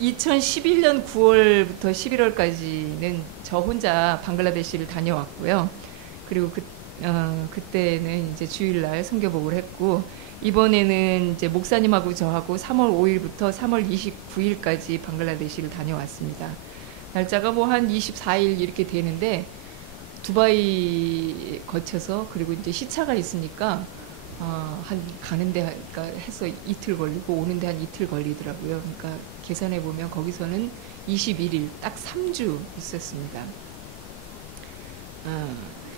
2011년 9월부터 11월까지는 저 혼자 방글라데시를 다녀왔고요. 그리고 그때는 이제 주일날 성교복을 했고, 이번에는 이제 목사님하고 저하고 3월 5일부터 3월 29일까지 방글라데시를 다녀왔습니다. 날짜가 뭐 한 24일 이렇게 되는데, 두바이 거쳐서, 그리고 이제 시차가 있으니까 가는데 해서 이틀 걸리고 오는데 한 이틀 걸리더라고요. 그러니까 계산해 보면 거기서는 21일 딱 3주 있었습니다.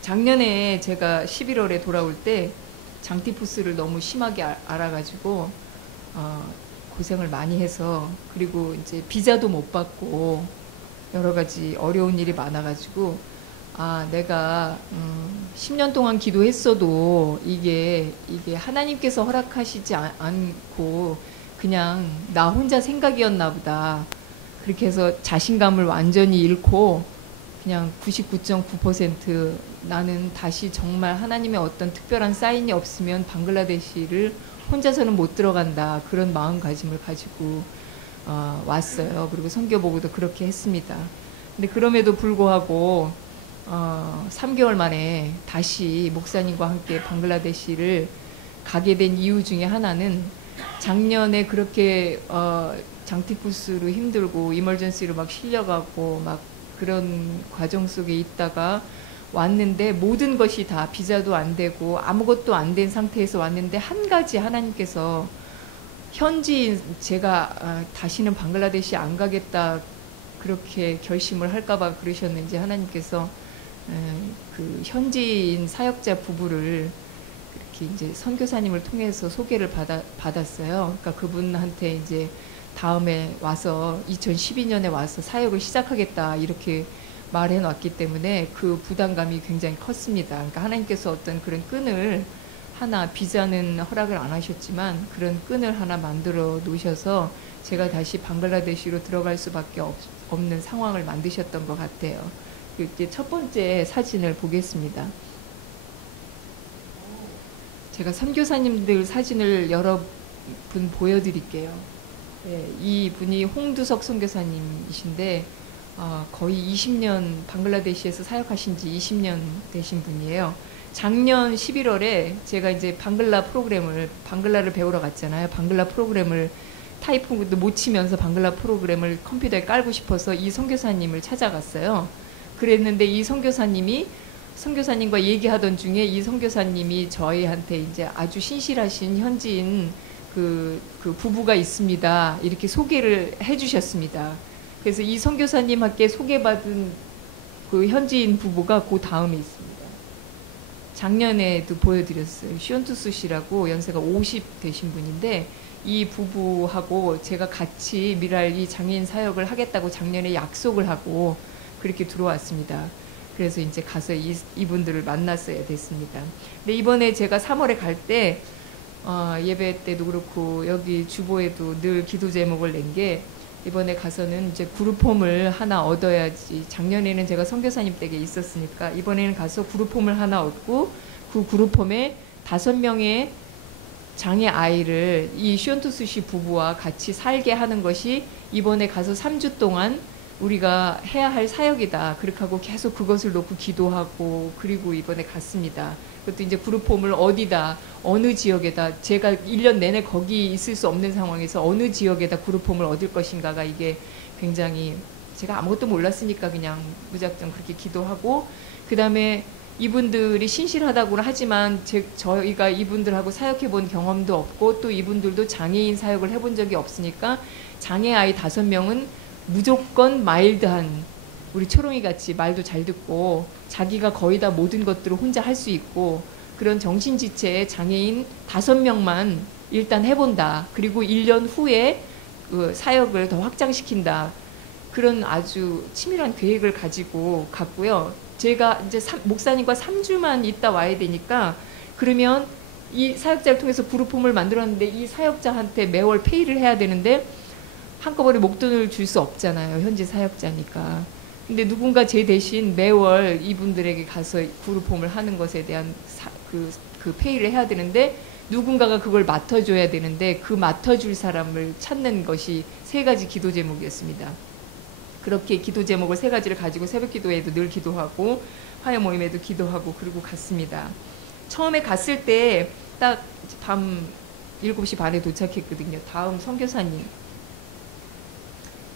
작년에 제가 11월에 돌아올 때 장티푸스를 너무 심하게 알아가지고 고생을 많이 해서, 그리고 이제 비자도 못 받고 여러 가지 어려운 일이 많아가지고, 내가 10년 동안 기도했어도 이게 하나님께서 허락하시지 않고 그냥 나 혼자 생각이었나 보다. 그렇게 해서 자신감을 완전히 잃고 그냥 99.9% 나는 다시 정말 하나님의 어떤 특별한 사인이 없으면 방글라데시를 혼자서는 못 들어간다. 그런 마음가짐을 가지고 왔어요. 그리고 선교보고도 그렇게 했습니다. 근데 그럼에도 불구하고 3개월 만에 다시 목사님과 함께 방글라데시를 가게 된 이유 중에 하나는, 작년에 그렇게 장티푸스로 힘들고 이멀전시로 막 실려가고 막 그런 과정 속에 있다가 왔는데, 모든 것이 다 비자도 안 되고 아무것도 안 된 상태에서 왔는데, 한 가지 하나님께서 현지인, 제가 다시는 방글라데시 안 가겠다 그렇게 결심을 할까봐 그러셨는지, 하나님께서 그 현지인 사역자 부부를 이렇게 이제 선교사님을 통해서 소개를 받았어요. 그러니까 그분한테 이제 다음에 와서 2012년에 와서 사역을 시작하겠다 이렇게 말해 놨기 때문에 그 부담감이 굉장히 컸습니다. 그러니까 하나님께서 어떤 그런 끈을 하나, 비자는 허락을 안 하셨지만 그런 끈을 하나 만들어 놓으셔서 제가 다시 방글라데시로 들어갈 수밖에 없는 상황을 만드셨던 것 같아요. 이제 첫 번째 사진을 보겠습니다. 제가 선교사님들 사진을 여러 분 보여드릴게요. 네, 이 분이 홍두석 선교사님이신데 거의 20년 방글라데시에서 사역하신 지 20년 되신 분이에요. 작년 11월에 제가 이제 방글라를 배우러 갔잖아요. 방글라 프로그램을 타이핑도 못 치면서 방글라 프로그램을 컴퓨터에 깔고 싶어서 이 선교사님을 찾아갔어요. 그랬는데 이 선교사님과 얘기하던 중에 이 선교사님이 저희한테 이제 아주 신실하신 현지인 그 부부가 있습니다. 이렇게 소개를 해주셨습니다. 그래서 이 선교사님께 소개받은 그 현지인 부부가 그 다음에 있습니다. 작년에도 보여드렸어요. 시온투스 씨라고 연세가 50 되신 분인데, 이 부부하고 제가 같이 미랄 장애인 사역을 하겠다고 작년에 약속을 하고 그렇게 들어왔습니다. 그래서 이제 가서 이분들을 만났어야 됐습니다. 근데 이번에 제가 3월에 갈 때 예배 때도 그렇고 여기 주보에도 늘 기도 제목을 낸 게, 이번에 가서는 이제 그룹홈을 하나 얻어야지. 작년에는 제가 선교사님 댁에 있었으니까 이번에는 가서 그룹홈을 하나 얻고, 그 그룹홈에 5명의 장애 아이를 이 시온투스 씨 부부와 같이 살게 하는 것이 이번에 가서 3주 동안 우리가 해야 할 사역이다. 그렇게 하고 계속 그것을 놓고 기도하고, 그리고 이번에 갔습니다. 그것도 이제 그룹홈을 어디다, 어느 지역에다, 제가 1년 내내 거기 있을 수 없는 상황에서 어느 지역에다 그룹홈을 얻을 것인가가, 이게 굉장히 제가 아무것도 몰랐으니까 그냥 무작정 그렇게 기도하고, 그 다음에 이분들이 신실하다고는 하지만 저희가 이분들하고 사역해 본 경험도 없고, 또 이분들도 장애인 사역을 해본 적이 없으니까 장애 아이 5명은 무조건 마일드한, 우리 초롱이 같이 말도 잘 듣고 자기가 거의 다 모든 것들을 혼자 할 수 있고, 그런 정신지체의 장애인 5명만 일단 해본다. 그리고 1년 후에 그 사역을 더 확장시킨다. 그런 아주 치밀한 계획을 가지고 갔고요. 제가 이제 목사님과 3주만 있다 와야 되니까, 그러면 이 사역자를 통해서 그룹홈을 만들었는데 이 사역자한테 매월 페이를 해야 되는데 한꺼번에 목돈을 줄 수 없잖아요. 현지 사역자니까. 근데 누군가 제 대신 매월 이분들에게 가서 그룹홈을 하는 것에 대한 그 페이를 해야 되는데, 누군가가 그걸 맡아줘야 되는데 그 맡아줄 사람을 찾는 것이 3가지 기도 제목이었습니다. 그렇게 기도 제목을 3가지를 가지고 새벽 기도에도 늘 기도하고 화요 모임에도 기도하고 그러고 갔습니다. 처음에 갔을 때 딱 밤 7시 반에 도착했거든요. 다음 선교사님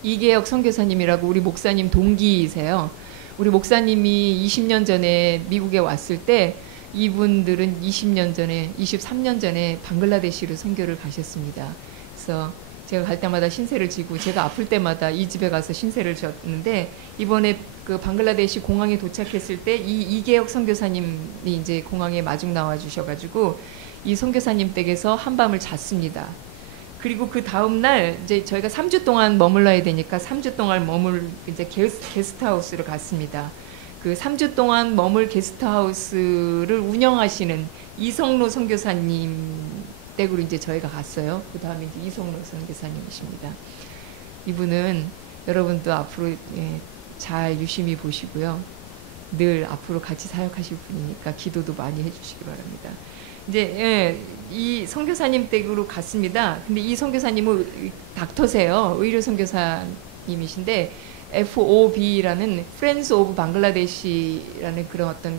이계혁 선교사님이라고 우리 목사님 동기이세요. 우리 목사님이 20년 전에 미국에 왔을 때 이분들은 20년 전에 23년 전에 방글라데시로 선교를 가셨습니다. 그래서 제가 갈 때마다 신세를 지고 제가 아플 때마다 이 집에 가서 신세를 졌는데 이번에 그 방글라데시 공항에 도착했을 때 이 이계혁 선교사님이 이제 공항에 마중 나와 주셔가지고 이 선교사님 댁에서 한밤을 잤습니다. 그리고 그 다음 날 이제 저희가 3주 동안 머물러야 되니까 3주 동안 머물 이제 게스트하우스로 갔습니다. 그 3주 동안 머물 게스트하우스를 운영하시는 이성로 선교사님 댁으로 이제 저희가 갔어요. 그 다음에 이제 이성로 선교사님이십니다. 이분은 여러분도 앞으로 잘 유심히 보시고요. 늘 앞으로 같이 사역하실 분이니까 기도도 많이 해주시기 바랍니다. 이제 이 선교사님 댁으로 갔습니다. 근데 이 선교사님은 닥터세요. 의료 선교사님이신데 FOB라는 Friends of Bangladesh라는 그런 어떤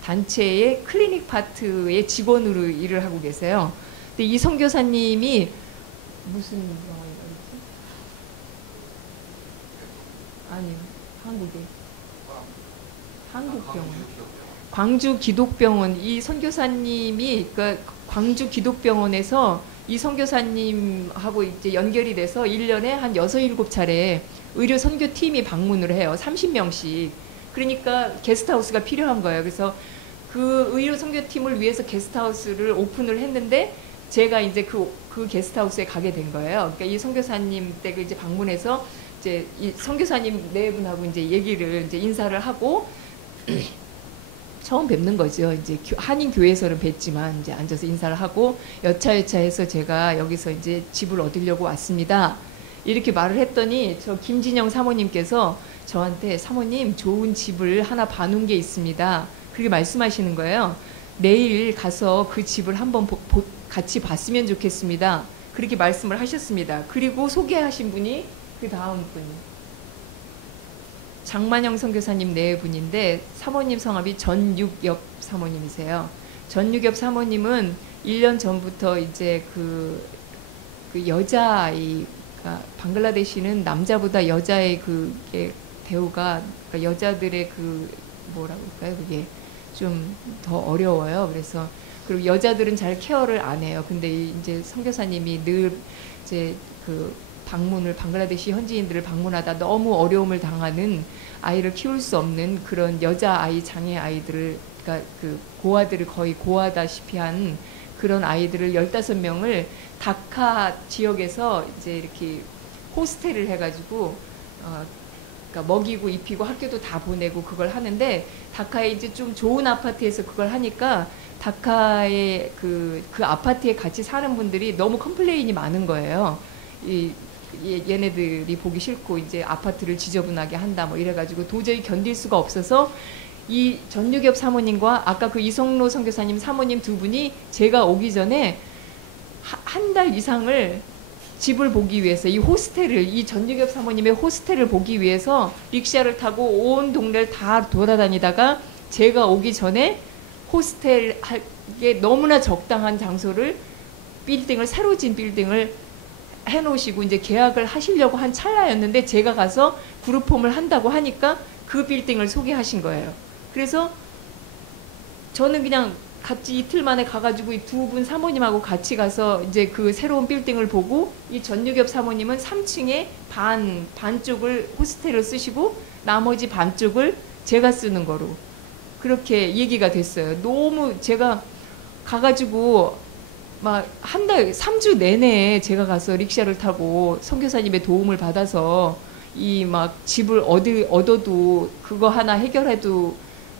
단체의 클리닉 파트의 직원으로 일을 하고 계세요. 근데 이 선교사님이 무슨 병원이라고 했지? 아니요, 한국병원. 광주 기독병원 이 선교사님이 그러니까 광주 기독병원에서 이 선교사님하고 이제 연결이 돼서 1년에 한 6, 7차례 의료 선교팀이 방문을 해요. 30명씩. 그러니까 게스트하우스가 필요한 거예요. 그래서 그 의료 선교팀을 위해서 게스트하우스를 오픈을 했는데 제가 이제 그 게스트하우스에 가게 된 거예요. 그러니까 이 선교사님 댁을 이제 방문해서 이제 이 선교사님 네 분하고 이제 얘기를 이제 인사를 하고 처음 뵙는 거죠. 이제 한인 교회에서는 뵙지만 이제 앉아서 인사를 하고 여차여차해서 제가 여기서 이제 집을 얻으려고 왔습니다. 이렇게 말을 했더니 저 김진영 사모님께서 저한테 사모님 좋은 집을 하나 봐놓은 게 있습니다. 그렇게 말씀하시는 거예요. 내일 가서 그 집을 한번 같이 봤으면 좋겠습니다. 그렇게 말씀을 하셨습니다. 그리고 소개하신 분이 그 다음 분. 장만영 선교사님 네 분인데 사모님 성함이 전육엽 사모님이세요. 전육엽 사모님은 1년 전부터 이제 그 여자아이가 방글라데시는 남자보다 여자의 그게 대우가 그러니까 여자들의 그 뭐라고 할까요? 그게 좀 더 어려워요. 그래서 그리고 여자들은 잘 케어를 안 해요. 근데 이제 선교사님이 늘 이제 그 방글라데시 현지인들을 방문하다 너무 어려움을 당하는 아이를 키울 수 없는 그런 여자아이 장애 아이들을 그러니까 그 고아들을 거의 고아다시피 한 그런 아이들을 15명을 다카 지역에서 이제 이렇게 호스텔을 해가지고 그러니까 먹이고 입히고 학교도 다 보내고 그걸 하는데 다카에 이제 좀 좋은 아파트에서 그걸 하니까 다카의 그 아파트에 같이 사는 분들이 너무 컴플레인이 많은 거예요. 얘네들이 보기 싫고 이제 아파트를 지저분하게 한다 뭐 이래가지고 도저히 견딜 수가 없어서 이 전유겹 사모님과 아까 그 이성로 선교사님 사모님 두 분이 제가 오기 전에 한 달 이상을 집을 보기 위해서 이 호스텔을 이 전유겹 사모님의 호스텔을 보기 위해서 릭샤를 타고 온 동네를 다 돌아다니다가 제가 오기 전에 호스텔에 너무나 적당한 장소를 빌딩을 새로 진 빌딩을 해놓으시고 이제 계약을 하시려고 한 찰나였는데 제가 가서 그룹홈을 한다고 하니까 그 빌딩을 소개하신 거예요. 그래서 저는 그냥 같이 이틀 만에 가가지고 이 두 분 사모님하고 같이 가서 이제 그 새로운 빌딩을 보고 이 전유겹 사모님은 3층에 반쪽을 호스텔을 쓰시고 나머지 반쪽을 제가 쓰는 거로 그렇게 얘기가 됐어요. 너무 제가 가가지고 막 한 달, 3주 내내 제가 가서 릭샤를 타고 선교사님의 도움을 받아서 이 막 집을 얻어도 그거 하나 해결해도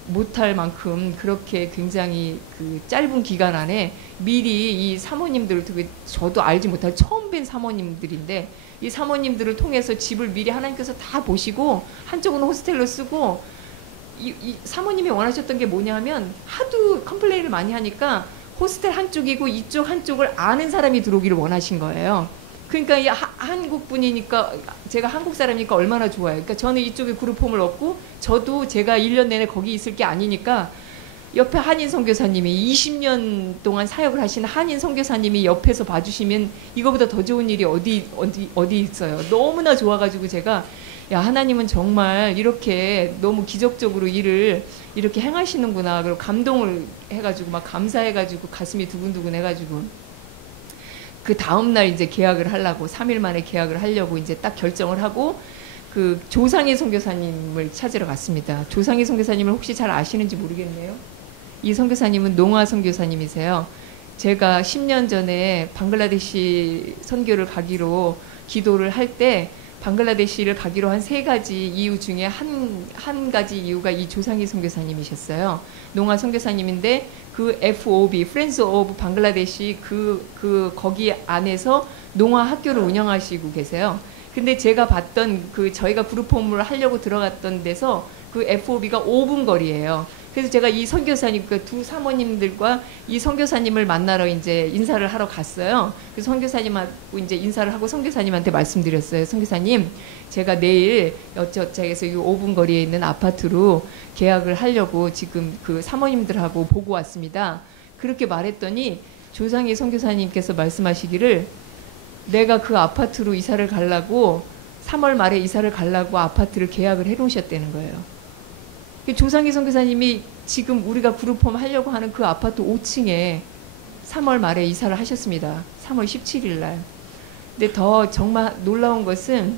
못할 만큼 그렇게 굉장히 그 짧은 기간 안에 미리 이 사모님들을 되게 저도 알지 못할 처음 뵌 사모님들인데 이 사모님들을 통해서 집을 미리 하나님께서 다 보시고 한쪽은 호스텔로 쓰고 이 사모님이 원하셨던 게 뭐냐면 하도 컴플레인을 많이 하니까 호스텔 한쪽이고 이쪽 한쪽을 아는 사람이 들어오기를 원하신 거예요. 그러니까 이 한국 분이니까, 제가 한국 사람이니까 얼마나 좋아요. 그러니까 저는 이쪽에 그룹홈을 얻고, 저도 제가 1년 내내 거기 있을 게 아니니까 옆에 한인 선교사님이 20년 동안 사역을 하신 한인 선교사님이 옆에서 봐주시면 이거보다 더 좋은 일이 어디 있어요. 너무나 좋아가지고 제가, 야, 하나님은 정말 이렇게 너무 기적적으로 일을 이렇게 행하시는구나. 그리고 감동을 해가지고 막 감사해가지고 가슴이 두근두근 해가지고 그 다음날 이제 계약을 하려고, 3일 만에 계약을 하려고 이제 딱 결정을 하고 그 조상희 선교사님을 찾으러 갔습니다. 조상희 선교사님을 혹시 잘 아시는지 모르겠네요. 이 선교사님은 농아 선교사님이세요. 제가 10년 전에 방글라데시 선교를 가기로 기도를 할 때 방글라데시를 가기로 한 3가지 이유 중에 한 가지 이유가 이 조상희 선교사님이셨어요. 농아 선교사님인데 그 FOB, Friends of 방글라데시 거기 안에서 농아 학교를 운영하시고 계세요. 근데 제가 봤던 저희가 그룹홈을 하려고 들어갔던 데서 그 FOB가 5분 거리예요. 그래서 제가 이 선교사님, 그 두 사모님들과 이 선교사님을 만나러 이제 인사를 하러 갔어요. 그래서 선교사님하고 이제 인사를 하고 선교사님한테 말씀드렸어요. 선교사님, 제가 내일 여쭤에서 이 5분 거리에 있는 아파트로 계약을 하려고 지금 그 사모님들하고 보고 왔습니다. 그렇게 말했더니 조상희 선교사님께서 말씀하시기를, 내가 그 아파트로 이사를 가려고 3월 말에 이사를 가려고 아파트를 계약을 해 놓으셨다는 거예요. 조상희 선교사님이 지금 우리가 그룹홈 하려고 하는 그 아파트 5층에 3월 말에 이사를 하셨습니다. 3월 17일 날. 근데 더 정말 놀라운 것은,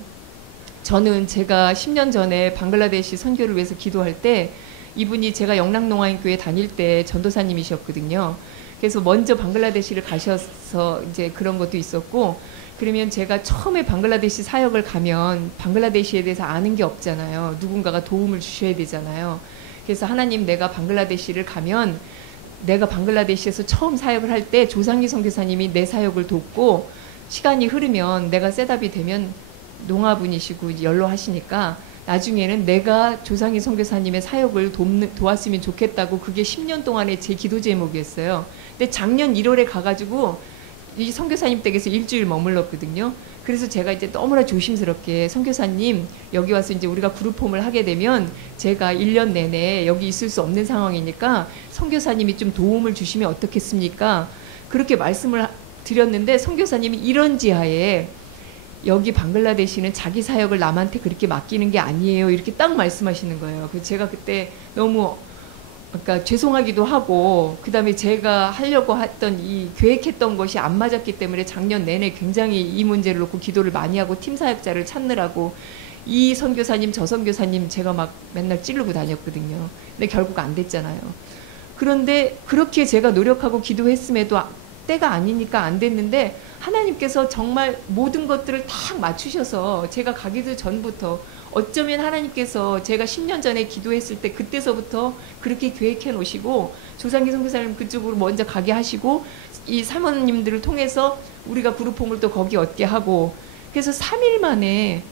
저는 제가 10년 전에 방글라데시 선교를 위해서 기도할 때 이분이 제가 영락농아인교회 다닐 때 전도사님이셨거든요. 그래서 먼저 방글라데시를 가셔서 이제 그런 것도 있었고, 그러면 제가 처음에 방글라데시 사역을 가면 방글라데시에 대해서 아는 게 없잖아요. 누군가가 도움을 주셔야 되잖아요. 그래서 하나님, 내가 방글라데시를 가면, 내가 방글라데시에서 처음 사역을 할 때 조상희 선교사님이 내 사역을 돕고, 시간이 흐르면 내가 셋업이 되면 농아분이시고 연로하시니까 나중에는 내가 조상희 선교사님의 사역을 도왔으면 좋겠다고, 그게 10년 동안의 제 기도 제목이었어요. 근데 작년 1월에 가가지고 이 선교사님 댁에서 일주일 머물렀거든요. 그래서 제가 이제 너무나 조심스럽게, 선교사님, 여기 와서 이제 우리가 그룹홈을 하게 되면 제가 1년 내내 여기 있을 수 없는 상황이니까 선교사님이 좀 도움을 주시면 어떻겠습니까? 그렇게 말씀을 드렸는데, 선교사님이 이런 지하에 여기 방글라데시는 자기 사역을 남한테 그렇게 맡기는 게 아니에요, 이렇게 딱 말씀하시는 거예요. 그래서 제가 그때 너무, 그러니까 죄송하기도 하고, 그 다음에 제가 하려고 했던 이 계획했던 것이 안 맞았기 때문에 작년 내내 굉장히 이 문제를 놓고 기도를 많이 하고 팀 사역자를 찾느라고 이 선교사님 저 선교사님 제가 막 맨날 찌르고 다녔거든요. 근데 결국 안 됐잖아요. 그런데 그렇게 제가 노력하고 기도했음에도 때가 아니니까 안 됐는데, 하나님께서 정말 모든 것들을 다 맞추셔서, 제가 가기도 전부터, 어쩌면 하나님께서 제가 10년 전에 기도했을 때 그때서부터 그렇게 계획해 놓으시고, 조상희 선교사님 그쪽으로 먼저 가게 하시고, 이 사모님들을 통해서 우리가 그룹홈을 또 거기 얻게 하고, 그래서 3일 만에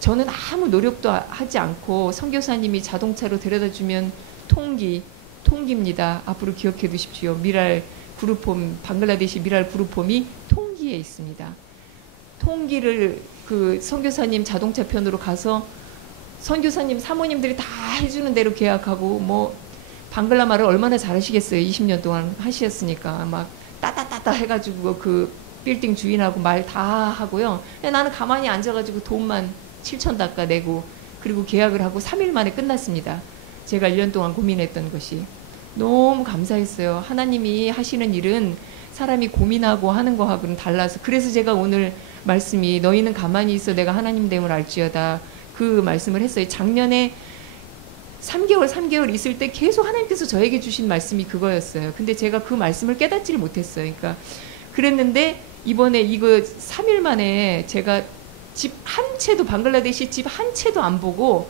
저는 아무 노력도 하지 않고, 선교사님이 자동차로 데려다주면 통기입니다. 앞으로 기억해 두십시오. 미랄 그룹홈, 방글라데시 미랄 그룹홈이 통기에 있습니다. 통기를 그 선교사님 자동차 편으로 가서 선교사님 사모님들이 다 해주는 대로 계약하고, 뭐 방글라 말을 얼마나 잘하시겠어요. 20년 동안 하셨으니까 막 따따따따 해가지고 그 빌딩 주인하고 말 다 하고요. 나는 가만히 앉아가지고 돈만 7,000달러 내고, 그리고 계약을 하고 3일 만에 끝났습니다. 제가 1년 동안 고민했던 것이 너무 감사했어요. 하나님이 하시는 일은 사람이 고민하고 하는 거하고는 달라서. 그래서 제가 오늘 말씀이, 너희는 가만히 있어 내가 하나님 됨을 알지어다, 그 말씀을 했어요. 작년에 3개월 있을 때 계속 하나님께서 저에게 주신 말씀이 그거였어요. 근데 제가 그 말씀을 깨닫지를 못했어요. 그러니까 그랬는데 이번에 이거 3일 만에 제가 집 한 채도, 방글라데시 집 한 채도 안 보고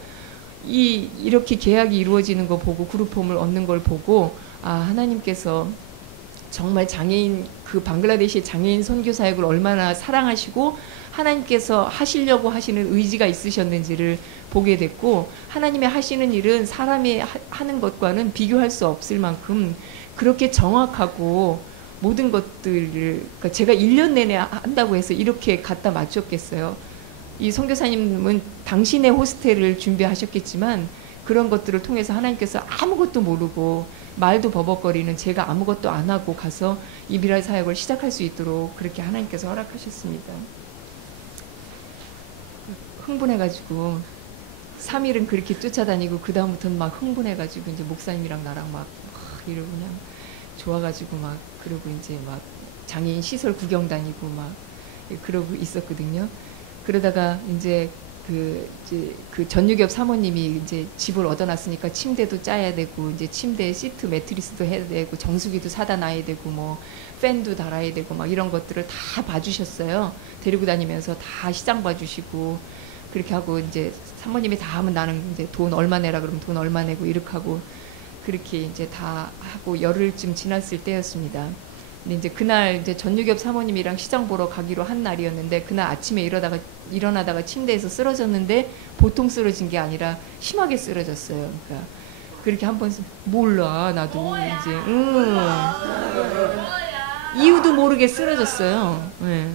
이렇게 계약이 이루어지는 거 보고, 그룹홈을 얻는 걸 보고, 아, 하나님께서 정말 장애인, 그 방글라데시 장애인 선교 사역을 얼마나 사랑하시고 하나님께서 하시려고 하시는 의지가 있으셨는지를 보게 됐고, 하나님의 하시는 일은 사람이 하는 것과는 비교할 수 없을 만큼 그렇게 정확하고 모든 것들을, 그러니까 제가 1년 내내 한다고 해서 이렇게 갖다 맞췄겠어요. 이 선교사님은 당신의 호스텔을 준비하셨겠지만 그런 것들을 통해서 하나님께서 아무것도 모르고 말도 버벅거리는 제가 아무것도 안 하고 가서 이 미랄 사역을 시작할 수 있도록 그렇게 하나님께서 허락하셨습니다. 흥분해가지고 3일은 그렇게 쫓아다니고 그 다음부터는 막 흥분해가지고 이제 목사님이랑 나랑 막 이러고 그냥 좋아가지고 막 그러고 이제 막 장애인 시설 구경 다니고 막 그러고 있었거든요. 그러다가 이제 그 전유겹 사모님이 이제 집을 얻어놨으니까 침대도 짜야 되고 이제 침대에 시트 매트리스도 해야 되고 정수기도 사다 놔야 되고 뭐 팬도 달아야 되고 막 이런 것들을 다 봐주셨어요. 데리고 다니면서 다 시장 봐주시고 그렇게 하고 이제 사모님이 다 하면 나는 이제 돈 얼마 내라 그러면 돈 얼마 내고 이렇게 하고 그렇게 이제 다 하고 열흘쯤 지났을 때였습니다. 근데 이제 그날 이제 전유겹 사모님이랑 시장 보러 가기로 한 날이었는데 그날 아침에 일어나다가 침대에서 쓰러졌는데 보통 쓰러진 게 아니라 심하게 쓰러졌어요. 그러니까 그렇게 한번 몰라 나도 이제 이유도 모르게 쓰러졌어요. 네.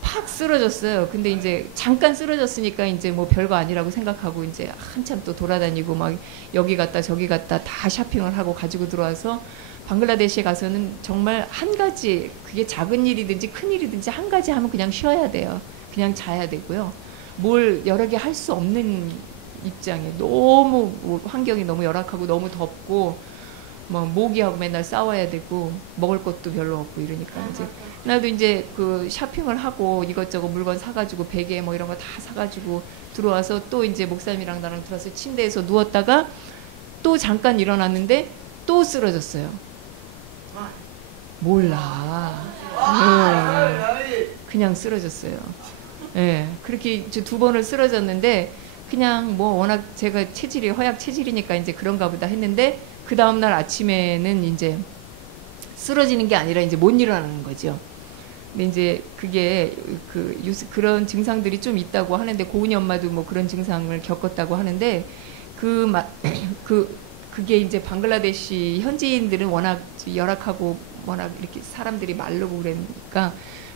팍 쓰러졌어요. 근데 이제 잠깐 쓰러졌으니까 이제 뭐 별거 아니라고 생각하고 이제 한참 또 돌아다니고 막 여기 갔다 저기 갔다 다 쇼핑을 하고 가지고 들어와서 방글라데시에 가서는 정말 한 가지 그게 작은 일이든지 큰 일이든지 한 가지 하면 그냥 쉬어야 돼요. 그냥 자야 되고요. 뭘 여러 개 할 수 없는 입장에 너무 환경이 너무 열악하고 너무 덥고 뭐 모기하고 맨날 싸워야 되고 먹을 것도 별로 없고 이러니까 이제 나도 이제 그 쇼핑을 하고 이것저것 물건 사가지고 베개 뭐 이런 거 다 사가지고 들어와서 또 이제 목사님이랑 나랑 들어와서 침대에서 누웠다가 또 잠깐 일어났는데 또 쓰러졌어요. 몰라. 그냥 쓰러졌어요. 예, 그렇게 이제 2번을 쓰러졌는데 그냥 뭐 워낙 제가 체질이 허약 체질이니까 이제 그런가 보다 했는데 그 다음날 아침에는 이제 쓰러지는 게 아니라 이제 못 일어나는 거죠. 근데 이제 그게 그런 증상들이 좀 있다고 하는데 고은이 엄마도 뭐 그런 증상을 겪었다고 하는데 그게 이제 방글라데시 현지인들은 워낙 열악하고 워낙 이렇게 사람들이 마르고 그러니까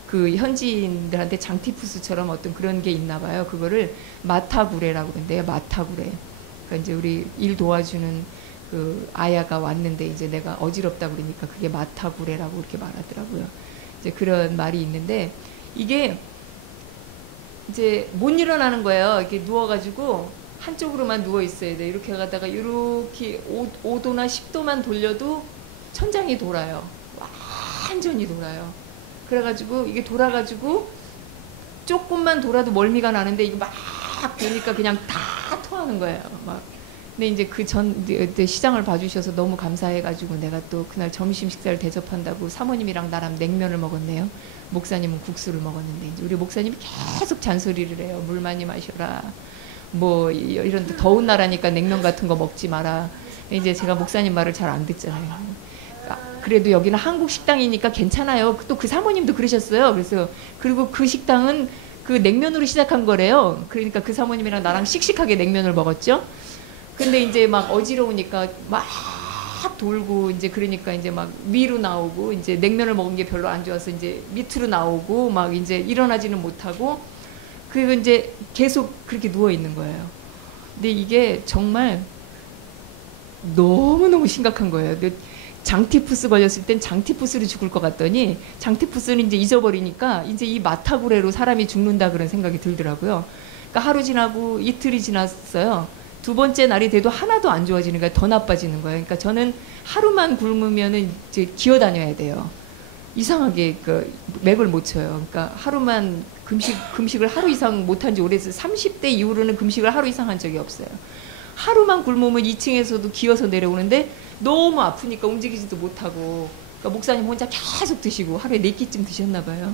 그 현지인들한테 장티푸스처럼 어떤 그런 게 있나 봐요. 그거를 마타구레라고 그러는데요. 마타구레. 그러니까 이제 우리 일 도와주는 그 아야가 왔는데 이제 내가 어지럽다 그러니까 그게 마타구레라고 이렇게 말하더라고요. 이제 그런 말이 있는데 이게 이제 못 일어나는 거예요. 이렇게 누워가지고 한쪽으로만 누워 있어야 돼. 이렇게 가다가 이렇게 5도나 10도만 돌려도 천장이 돌아요. 완전히 돌아요. 그래가지고 이게 돌아가지고 조금만 돌아도 멀미가 나는데 이거 막 보니까 그냥 다 토하는 거예요. 막. 근데 이제 그때 시장을 봐주셔서 너무 감사해가지고 내가 또 그날 점심 식사를 대접한다고 사모님이랑 나랑 냉면을 먹었네요. 목사님은 국수를 먹었는데 이제 우리 목사님이 계속 잔소리를 해요. 물 많이 마셔라. 뭐 이런 더운 나라니까 냉면 같은 거 먹지 마라. 이제 제가 목사님 말을 잘 안 듣잖아요. 그래도 여기는 한국 식당이니까 괜찮아요. 또 그 사모님도 그러셨어요. 그래서 그리고 그 식당은 그 냉면으로 시작한 거래요. 그러니까 그 사모님이랑 나랑 씩씩하게 냉면을 먹었죠. 근데 이제 막 어지러우니까 막 돌고 이제 그러니까 이제 막 위로 나오고 이제 냉면을 먹은 게 별로 안 좋아서 이제 밑으로 나오고 막 이제 일어나지는 못하고 그리고 이제 계속 그렇게 누워 있는 거예요. 근데 이게 정말 너무너무 심각한 거예요. 장티푸스 걸렸을 땐 장티푸스로 죽을 것 같더니 장티푸스는 이제 잊어버리니까 이제 이 마타구레로 사람이 죽는다 그런 생각이 들더라고요. 그러니까 하루 지나고 이틀이 지났어요. 2번째 날이 돼도 하나도 안 좋아지는 거예요. 더 나빠지는 거예요. 그러니까 저는 하루만 굶으면은 이제 기어 다녀야 돼요. 이상하게 그 맥을 못 쳐요. 그러니까 하루만 금식을 하루 이상 못한 지 오래돼서 30대 이후로는 금식을 하루 이상 한 적이 없어요. 하루만 굶으면 2층에서도 기어서 내려오는데 너무 아프니까 움직이지도 못하고 그러니까 목사님 혼자 계속 드시고 하루에 4끼쯤 드셨나 봐요.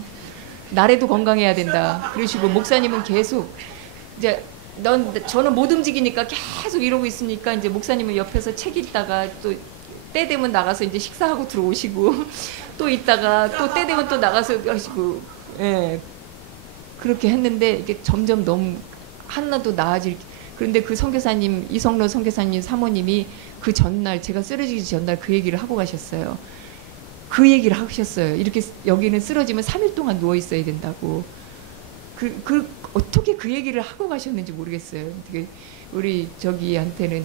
날에도 건강해야 된다. 그러시고 목사님은 계속 이제 저는 못 움직이니까 계속 이러고 있으니까 이제 목사님은 옆에서 책 읽다가 또 때 되면 나가서 이제 식사하고 들어오시고 또 있다가 또 때 되면 또 나가서 하시고 예. 그렇게 했는데 이게 점점 너무 하나도 나아질 그런데 그 선교사님 이성로 선교사님 사모님이 그 전날 제가 쓰러지기 전날 그 얘기를 하고 가셨어요. 그 얘기를 하셨어요. 이렇게 여기는 쓰러지면 3일 동안 누워 있어야 된다고. 어떻게 그 얘기를 하고 가셨는지 모르겠어요. 되게 우리 저기한테는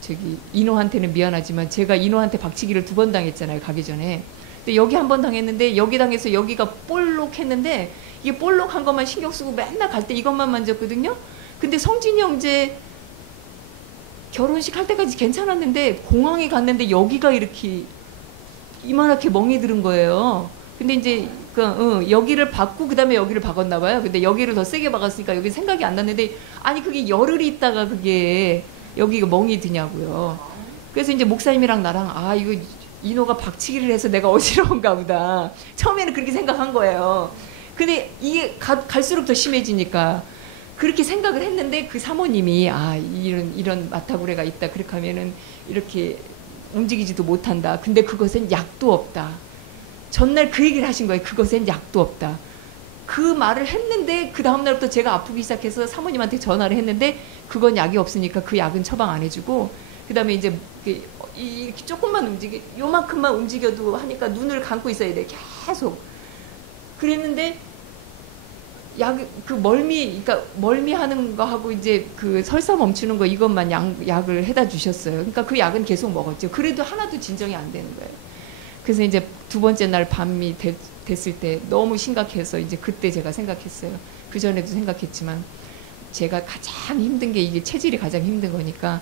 저기 인호한테는 미안하지만 제가 인호한테 박치기를 2번 당했잖아요. 가기 전에. 근데 여기 1번 당했는데 여기 당해서 여기가 볼록했는데 이게 볼록한 것만 신경 쓰고 맨날 갈 때 이것만 만졌거든요. 근데 성진이 형제 결혼식 할 때까지 괜찮았는데 공항에 갔는데 여기가 이렇게 이만하게 멍이 들은 거예요. 근데 이제 여기를 박고 그다음에 여기를 박았나 봐요. 근데 여기를 더 세게 박았으니까 여기 생각이 안 났는데 아니 그게 열흘이 있다가 그게 여기가 멍이 드냐고요. 그래서 이제 목사님이랑 나랑 아 이거 인호가 박치기를 해서 내가 어지러운가 보다. 처음에는 그렇게 생각한 거예요. 근데 이게 갈수록 더 심해지니까 그렇게 생각을 했는데 그 사모님이 아 이런 마타구레가 있다. 그렇게 하면은 이렇게 움직이지도 못한다. 근데 그것엔 약도 없다. 전날 그 얘기를 하신 거예요. 그것엔 약도 없다. 그 말을 했는데 그 다음날부터 제가 아프기 시작해서 사모님한테 전화를 했는데 그건 약이 없으니까 그 약은 처방 안 해주고 그 다음에 이제 이렇게 조금만 요만큼만 움직여도 하니까 눈을 감고 있어야 돼. 계속. 그랬는데 그러니까 멀미하는 거 하고 이제 그 설사 멈추는 거 이것만 약을 해다 주셨어요. 그러니까 그 약은 계속 먹었죠. 그래도 하나도 진정이 안 되는 거예요. 그래서 이제 2번째 날 밤이 됐을 때 너무 심각해서 이제 그때 제가 생각했어요. 그 전에도 생각했지만 제가 가장 힘든 게 이게 체질이 가장 힘든 거니까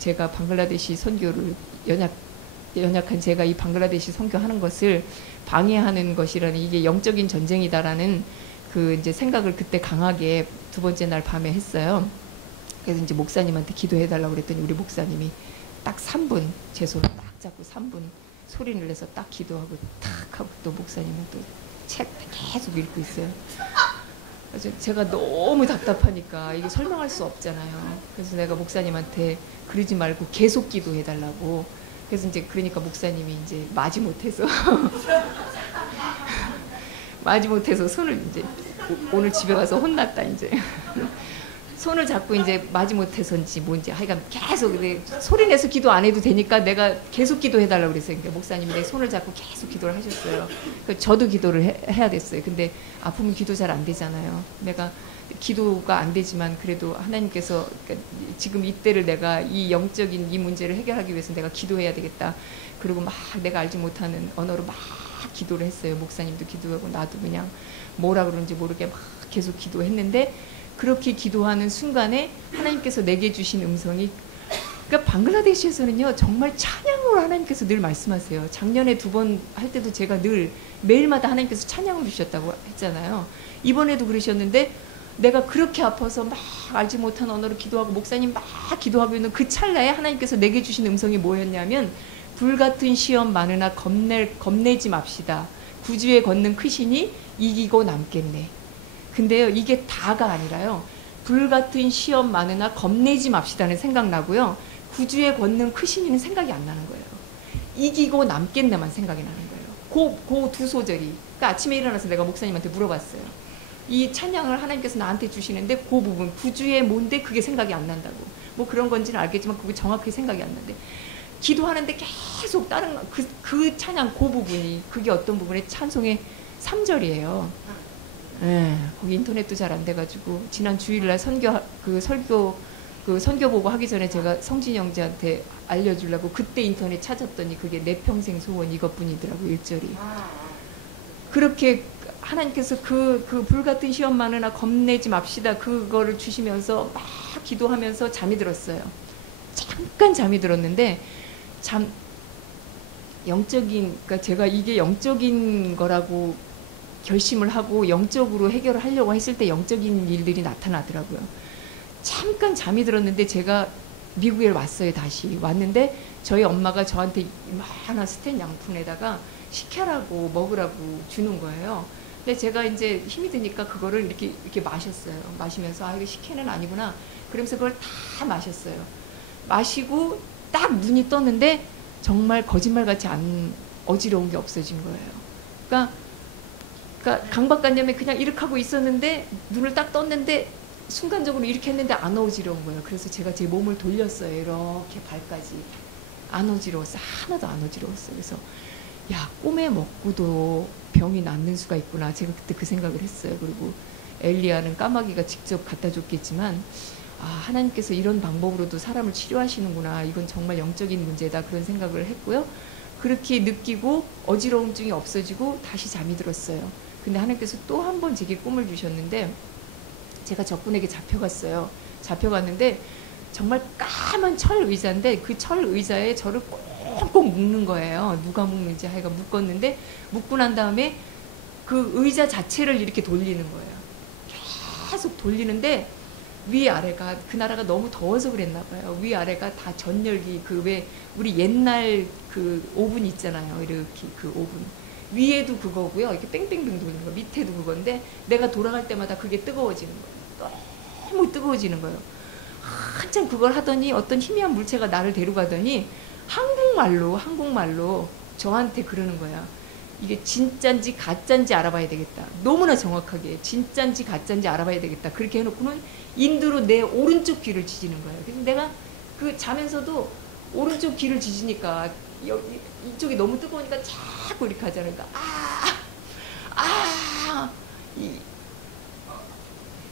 제가 방글라데시 선교를 연약한 제가 이 방글라데시 선교하는 것을 방해하는 것이라는 이게 영적인 전쟁이다라는 그 이제 생각을 그때 강하게 2번째 날 밤에 했어요. 그래서 이제 목사님한테 기도해달라고 그랬더니 우리 목사님이 딱 3분 제 손을 딱 잡고 3분 소리를 내서 딱 기도하고 탁 하고 또 목사님은 또 책 계속 읽고 있어요. 그래서 제가 너무 답답하니까 이게 설명할 수 없잖아요. 그래서 내가 목사님한테 그러지 말고 계속 기도해달라고. 그래서 이제 그러니까 목사님이 이제 마지못해서 손을 이제 오늘 집에 가서 혼났다 이제 손을 잡고 이제 마지못해서인지 뭔지 하여간 계속 소리 내서 기도 안 해도 되니까 내가 계속 기도해달라고 그랬어요. 그러니까 목사님이 내 손을 잡고 계속 기도를 하셨어요. 저도 기도를 해야 됐어요. 근데 아프면 기도 잘 안 되잖아요. 내가 기도가 안 되지만 그래도 하나님께서 그러니까 지금 이때를 내가 이 영적인 이 문제를 해결하기 위해서 내가 기도해야 되겠다. 그리고 막 내가 알지 못하는 언어로 막 기도를 했어요. 목사님도 기도하고 나도 그냥 뭐라 그런지 모르게 막 계속 기도했는데 그렇게 기도하는 순간에 하나님께서 내게 주신 음성이 그러니까 방글라데시에서는요 정말 찬양으로 하나님께서 늘 말씀하세요. 작년에 2번 할 때도 제가 늘 매일마다 하나님께서 찬양을 주셨다고 했잖아요. 이번에도 그러셨는데 내가 그렇게 아파서 막 알지 못한 언어로 기도하고 목사님 막 기도하고 있는 그 찰나에 하나님께서 내게 주신 음성이 뭐였냐면 불같은 시험 많으나 겁내지 맙시다. 구주에 걷는 크신이 이기고 남겠네. 근데요 이게 다가 아니라요. 불같은 시험 많으나 겁내지 맙시다는 생각나고요. 구주에 걷는 크신이는 생각이 안 나는 거예요. 이기고 남겠네만 생각이 나는 거예요. 그 2소절이. 그러니까 아침에 일어나서 내가 목사님한테 물어봤어요. 이 찬양을 하나님께서 나한테 주시는데 그 부분 구주의 뭔데 그게 생각이 안 난다고. 뭐 그런 건지는 알겠지만 그게 정확하게 생각이 안 나는데 기도하는데 계속 다른 그 찬양 그 부분이 그게 어떤 부분의 찬송의 3절이에요. 네, 거기 인터넷도 잘 안 돼가지고 지난 주일날 설교 보고 하기 전에 제가 성진이 형제한테 알려주려고 그때 인터넷 찾았더니 그게 내 평생 소원 이것뿐이더라고 1절이. 그렇게 하나님께서 그 불같은 시험 많으나 겁내지 맙시다 그거를 주시면서 막 기도하면서 잠이 들었어요. 잠깐 잠이 들었는데 그러니까 제가 이게 영적인 거라고 결심을 하고 영적으로 해결을 하려고 했을 때 영적인 일들이 나타나더라고요. 잠깐 잠이 들었는데 제가 미국에 왔어요. 다시 왔는데 저희 엄마가 저한테 이만한 스텐 양푼에다가 식혜라고 먹으라고 주는 거예요. 근데 제가 이제 힘이 드니까 그거를 이렇게 마셨어요. 마시면서 아 이거 식혜는 아니구나. 그러면서 그걸 다 마셨어요. 마시고 딱 눈이 떴는데 정말 거짓말같이 안 어지러운 게 없어진 거예요. 그러니까 강박관념에 그냥 이렇게 하고 있었는데 눈을 딱 떴는데 순간적으로 이렇게 했는데 안 어지러운 거예요. 그래서 제가 제 몸을 돌렸어요. 이렇게 발까지. 안 어지러웠어. 하나도 안 어지러웠어. 그래서 야, 꿈에 먹고도 병이 낫는 수가 있구나. 제가 그때 그 생각을 했어요. 그리고 엘리야는 까마귀가 직접 갖다 줬겠지만 아, 하나님께서 이런 방법으로도 사람을 치료하시는구나. 이건 정말 영적인 문제다. 그런 생각을 했고요. 그렇게 느끼고 어지러움증이 없어지고 다시 잠이 들었어요. 근데 하나님께서 또 한 번 제게 꿈을 주셨는데 제가 적군에게 잡혀갔어요. 잡혀갔는데 정말 까만 철 의자인데 그 철 의자에 저를 꽁꽁 묶는 거예요. 누가 묶는지 하여간 묶었는데 묶고 난 다음에 그 의자 자체를 이렇게 돌리는 거예요. 계속 돌리는데 위아래가 그 나라가 너무 더워서 그랬나 봐요. 위아래가 다 전열기 그 왜 우리 옛날 그 오븐 있잖아요. 이렇게 그 오븐 위에도 그거고요. 이렇게 뺑뺑뺑 돌리는 거 밑에도 그건데 내가 돌아갈 때마다 그게 뜨거워지는 거예요. 너무 뜨거워지는 거예요. 한참 그걸 하더니 어떤 희미한 물체가 나를 데려가더니 한국말로 저한테 그러는 거야. 이게 진짠지 가짠지 알아봐야 되겠다. 너무나 정확하게 진짠지 가짠지 알아봐야 되겠다. 그렇게 해놓고는 인두로 내 오른쪽 귀를 지지는 거예요. 그래서 내가 그 자면서도 오른쪽 귀를 지지니까 이쪽이 너무 뜨거우니까 자꾸 이렇게 하잖아요. 그러니까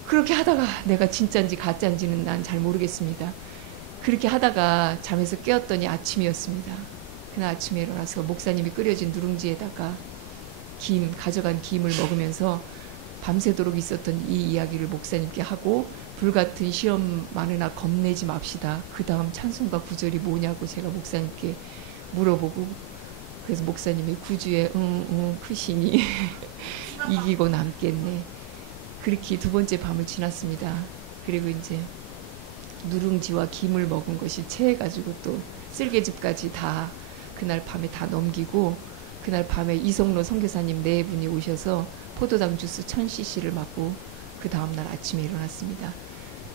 그렇게 하다가 내가 진짠지 가짠지는 난 잘 모르겠습니다. 그렇게 하다가 잠에서 깨었더니 아침이었습니다. 그날 아침에 일어나서 목사님이 끓여진 누룽지에다가 가져간 김을 먹으면서 밤새도록 있었던 이 이야기를 목사님께 하고 불같은 시험 많으나 겁내지 맙시다. 그 다음 찬송가 구절이 뭐냐고 제가 목사님께 물어보고 그래서 목사님이 구주에 크시니 이기고 남겠네. 그렇게 두 번째 밤을 지났습니다. 그리고 이제 누룽지와 김을 먹은 것이 체해가지고 또 쓸개즙까지 다 그날 밤에 다 넘기고 그날 밤에 이성로 선교사님 네 분이 오셔서 포도당 주스 1000cc를 맞고 그 다음날 아침에 일어났습니다.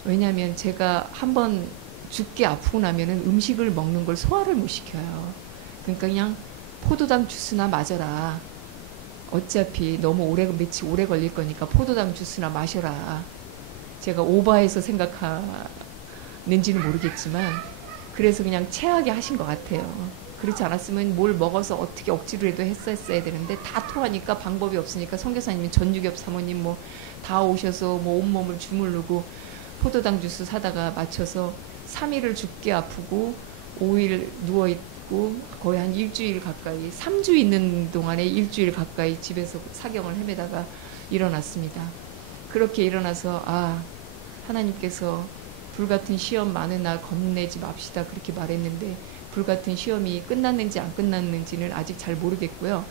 왜냐하면 제가 한번 죽게 아프고 나면은 음식을 먹는 걸 소화를 못 시켜요. 그러니까 그냥 포도당 주스나 맞아라. 어차피 너무 며칠 오래 걸릴 거니까 포도당 주스나 마셔라. 제가 오바해서 생각하는지는 모르겠지만 그래서 그냥 체하게 하신 것 같아요. 그렇지 않았으면 뭘 먹어서 어떻게 억지로 해도 했었어야 되는데 다 토하니까 방법이 없으니까 선교사님이 전유겹 사모님 뭐 다 오셔서 뭐 온몸을 주물르고 포도당 주스 사다가 맞춰서 3일을 죽게 아프고 5일 누워있고 거의 한 일주일 가까이 3주 있는 동안에 일주일 가까이 집에서 사경을 헤매다가 일어났습니다. 그렇게 일어나서 하나님께서 불같은 시험 많은 날 겁내지 맙시다 그렇게 말했는데 불같은 시험이 끝났는지 안 끝났는지는 아직 잘 모르겠고요.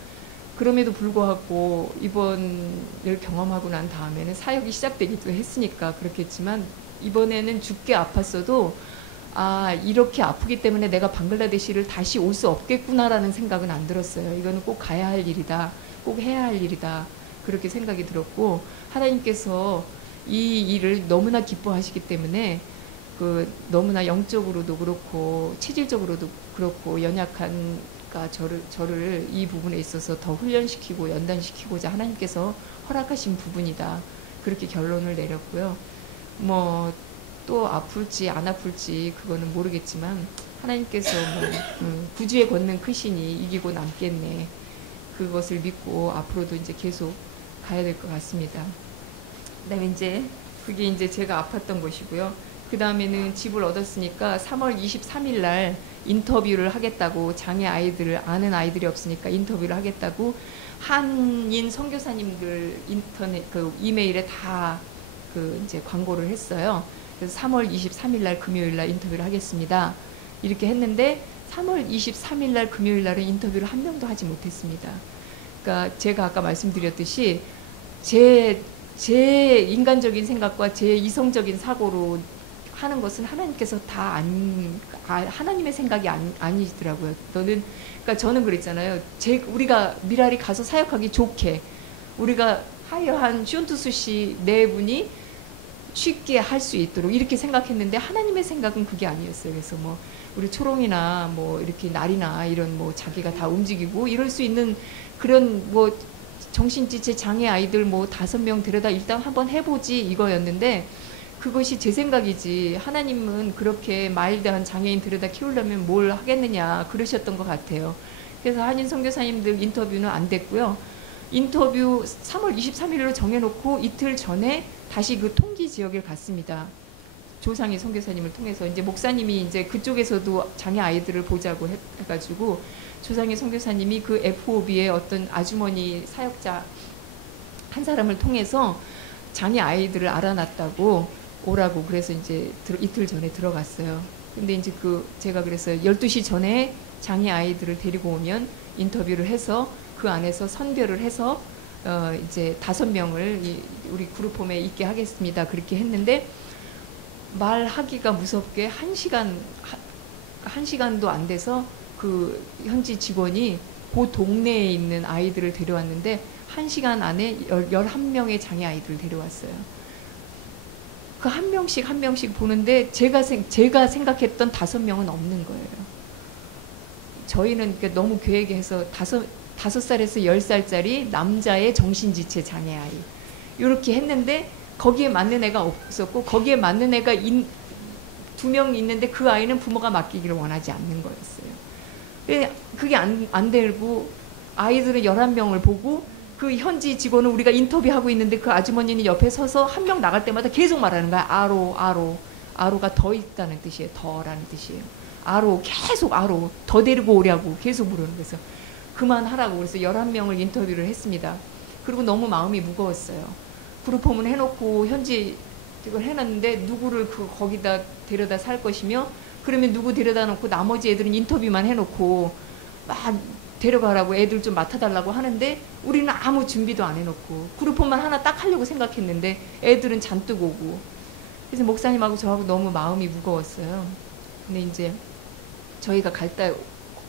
그럼에도 불구하고 이번을 경험하고 난 다음에는 사역이 시작되기도 했으니까 그렇겠지만 이번에는 죽게 아팠어도 이렇게 아프기 때문에 내가 방글라데시를 다시 올 수 없겠구나라는 생각은 안 들었어요. 이거는 꼭 가야 할 일이다. 꼭 해야 할 일이다. 그렇게 생각이 들었고 하나님께서 이 일을 너무나 기뻐하시기 때문에 너무나 영적으로도 그렇고 체질적으로도 그렇고 연약한 저를 이 부분에 있어서 더 훈련시키고 연단시키고자 하나님께서 허락하신 부분이다. 그렇게 결론을 내렸고요. 뭐 또 아플지 안 아플지 그거는 모르겠지만 하나님께서 구주에 걷는 크시니 이기고 남겠네. 그것을 믿고 앞으로도 이제 계속 가야 될 것 같습니다. 그다음에 이제 그게 이제 제가 아팠던 것이고요. 그 다음에는 집을 얻었으니까 3월 23일 날 인터뷰를 하겠다고 아는 아이들이 없으니까 인터뷰를 하겠다고 한인 선교사님들 인터넷 이메일에 다 이제 광고를 했어요. 그래서 3월 23일 날 금요일 날 인터뷰를 하겠습니다. 이렇게 했는데 3월 23일 날 금요일 날은 인터뷰를 한 명도 하지 못했습니다. 그러니까 제가 아까 말씀드렸듯이 제 인간적인 생각과 제 이성적인 사고로 하는 것은 하나님께서 하나님의 생각이 아니더라고요. 그러니까 저는 그랬잖아요. 우리가 미랄이 가서 사역하기 좋게 우리가 하여한 슌투스 씨 네 분이 쉽게 할 수 있도록 이렇게 생각했는데 하나님의 생각은 그게 아니었어요. 그래서 뭐 우리 초롱이나 뭐 이렇게 날이나 이런 뭐 자기가 다 움직이고 이럴 수 있는 그런 뭐 정신지체 장애 아이들 뭐 5명 데려다 일단 한번 해보지 이거였는데 그것이 제 생각이지 하나님은 그렇게 마일드한 장애인 들여다 키우려면 뭘 하겠느냐 그러셨던 것 같아요. 그래서 한인 선교사님들 인터뷰는 안 됐고요. 인터뷰 3월 23일로 정해놓고 이틀 전에 다시 그 통기 지역에 갔습니다. 조상희 선교사님을 통해서 이제 목사님이 이제 그쪽에서도 장애 아이들을 보자고 해가지고 조상희 선교사님이 그 FOB의 어떤 아주머니 사역자 한 사람을 통해서 장애 아이들을 알아놨다고 오라고 그래서 이제 이틀 전에 들어갔어요. 근데 이제 제가 그랬어요. 12시 전에 장애 아이들을 데리고 오면 인터뷰를 해서 그 안에서 선별을 해서 이제 5명을 우리 그룹홈에 있게 하겠습니다. 그렇게 했는데 말하기가 무섭게 1시간도 안 돼서 그 현지 직원이 그 동네에 있는 아이들을 데려왔는데 1시간 안에 11명의 장애 아이들을 데려왔어요. 그 한 명씩 보는데 제가 생각했던 5명은 없는 거예요. 저희는 너무 괴이해서 5살에서 10살짜리 남자의 정신지체 장애 아이 이렇게 했는데 거기에 맞는 애가 없었고 거기에 맞는 애가 2명 있는데 그 아이는 부모가 맡기기를 원하지 않는 거였어요. 그게 안 되고 아이들은 11명을 보고 그 현지 직원은 우리가 인터뷰하고 있는데 그 아주머니는 옆에 서서 한 명 나갈 때마다 계속 말하는 거야. 아로가 더 있다는 뜻이에요. 더라는 뜻이에요. 계속 더 데리고 오려고 계속 물어는 거예요. 그만하라고 그래서 11명을 인터뷰를 했습니다. 그리고 너무 마음이 무거웠어요. 그룹홈은 해놓고 현지 이걸 해놨는데 누구를 거기다 데려다 살 것이며 그러면 누구 데려다 놓고 나머지 애들은 인터뷰만 해놓고 막 데려가라고 애들 좀 맡아달라고 하는데 우리는 아무 준비도 안 해놓고 그룹홈만 하나 딱 하려고 생각했는데 애들은 잔뜩 오고 그래서 목사님하고 저하고 너무 마음이 무거웠어요. 근데 이제 저희가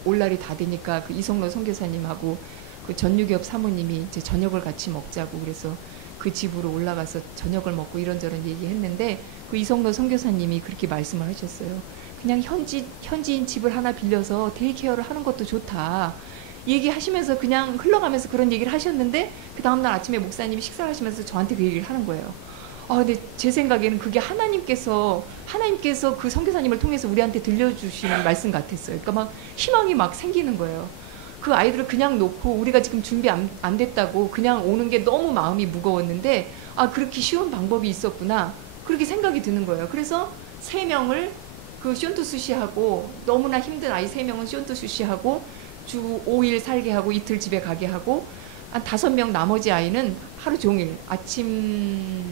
올 날이 다 되니까 그 이성로 선교사님하고 그 전유겹 사모님이 이제 저녁을 같이 먹자고 그래서 그 집으로 올라가서 저녁을 먹고 이런저런 얘기했는데 그 이성로 선교사님이 그렇게 말씀을 하셨어요. 그냥 현지인 집을 하나 빌려서 데이케어를 하는 것도 좋다. 얘기하시면서 그냥 흘러가면서 그런 얘기를 하셨는데 그 다음날 아침에 목사님이 식사를 하시면서 저한테 그 얘기를 하는 거예요. 근데 제 생각에는 그게 하나님께서 그 선교사님을 통해서 우리한테 들려주시는 말씀 같았어요. 그러니까 막 희망이 막 생기는 거예요. 그 아이들을 그냥 놓고 우리가 지금 준비 안 됐다고 그냥 오는 게 너무 마음이 무거웠는데 그렇게 쉬운 방법이 있었구나. 그렇게 생각이 드는 거예요. 그래서 3명을 그 쇼인토수시하고 너무나 힘든 아이 3명은 쇼인토수시하고 주 5일 살게 하고 이틀 집에 가게 하고 한 5명 나머지 아이는 하루 종일 아침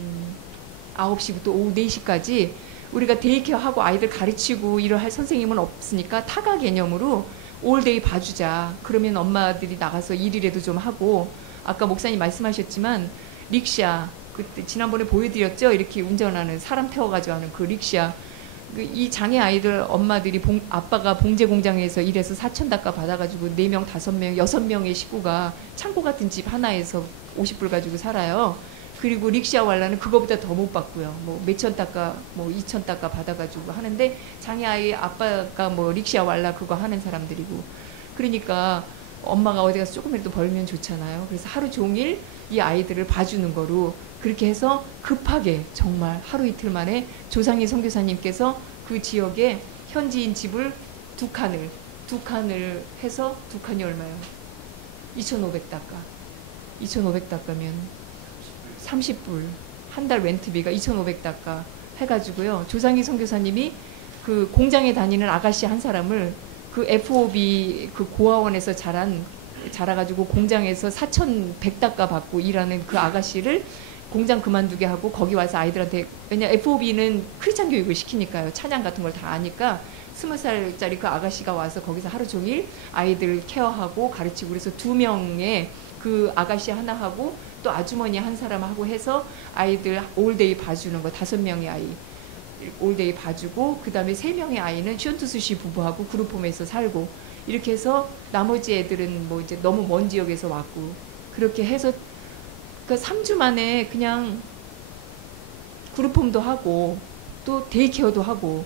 9시부터 오후 4시까지 우리가 데이케어 하고 아이들 가르치고 일을 할 선생님은 없으니까 타가 개념으로 올데이 봐주자. 그러면 엄마들이 나가서 일이라도 좀 하고 아까 목사님 말씀하셨지만 릭샤 그때 지난번에 보여드렸죠. 이렇게 운전하는 사람 태워가지고 하는 그 릭샤 이 장애 아이들 엄마들이 아빠가 봉제 공장에서 일해서 4,000달러 받아가지고 4명, 5명, 6명의 식구가 창고 같은 집 하나에서 50불 가지고 살아요. 그리고 릭샤 왈라는 그거보다 더 못 받고요. 뭐 몇천 달러, 뭐 2,000달러 받아가지고 하는데 장애 아이 아빠가 뭐 릭샤 왈라 그거 하는 사람들이고 그러니까 엄마가 어디 가서 조금이라도 벌면 좋잖아요. 그래서 하루 종일 이 아이들을 봐주는 거로 그렇게 해서 급하게 정말 하루 이틀 만에 조상희 선교사님께서 그 지역에 현지인 집을 두 칸을 해서 두 칸이 얼마예요? 2,500달러. 2,500달러면 30불. 한 달 렌트비가 2,500달러 해가지고요. 조상희 선교사님이 그 공장에 다니는 아가씨 한 사람을 그 FOB 그 고아원에서 자라가지고 공장에서 4,100달러 받고 일하는 그 아가씨를 공장 그만두게 하고 거기 와서 아이들한테 왜냐 FOB는 크리스찬 교육을 시키니까요. 찬양 같은 걸 다 아니까 20살짜리 그 아가씨가 와서 거기서 하루 종일 아이들 케어하고 가르치고 그래서 2명의 그 아가씨 하나 하고 또 아주머니 한 사람 하고 해서 아이들 올데이 봐주는 거 5명의 아이 올데이 봐주고 그 다음에 3명의 아이는 쇼인토수시 부부하고 그룹홈에서 살고 이렇게 해서 나머지 애들은 뭐 이제 너무 먼 지역에서 왔고 그렇게 해서 그 3주 만에 그냥 그룹홈도 하고 또 데이케어도 하고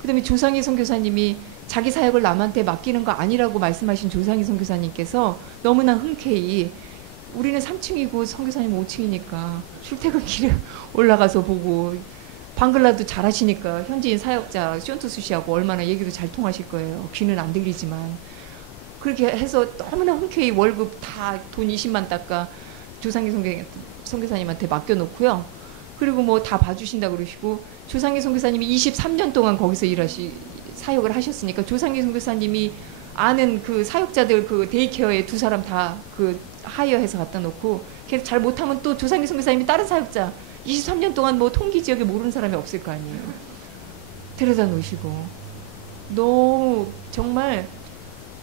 그 다음에 조상희 선교사님이 자기 사역을 남한테 맡기는 거 아니라고 말씀하신 조상희 선교사님께서 너무나 흔쾌히 우리는 3층이고 선교사님 5층이니까 출퇴근길에 올라가서 보고 방글라도 잘하시니까 현지인 사역자 쇼트수 씨하고 얼마나 얘기도 잘 통하실 거예요. 귀는 안 들리지만. 그렇게 해서 너무나 흔쾌히 월급 다 돈 20만 닦아 조상기 선교사님한테 맡겨놓고요. 그리고 뭐 다 봐주신다고 그러시고, 조상기 선교사님이 23년 동안 거기서 사역을 하셨으니까 조상기 선교사님이 아는 그 사역자들 그 데이케어에 2사람 다 그 하이어해서 갖다 놓고, 걔 잘 못하면 또 조상기 선교사님이 다른 사역자 23년 동안 뭐 통기 지역에 모르는 사람이 없을 거 아니에요. 데려다 놓으시고, 너무 정말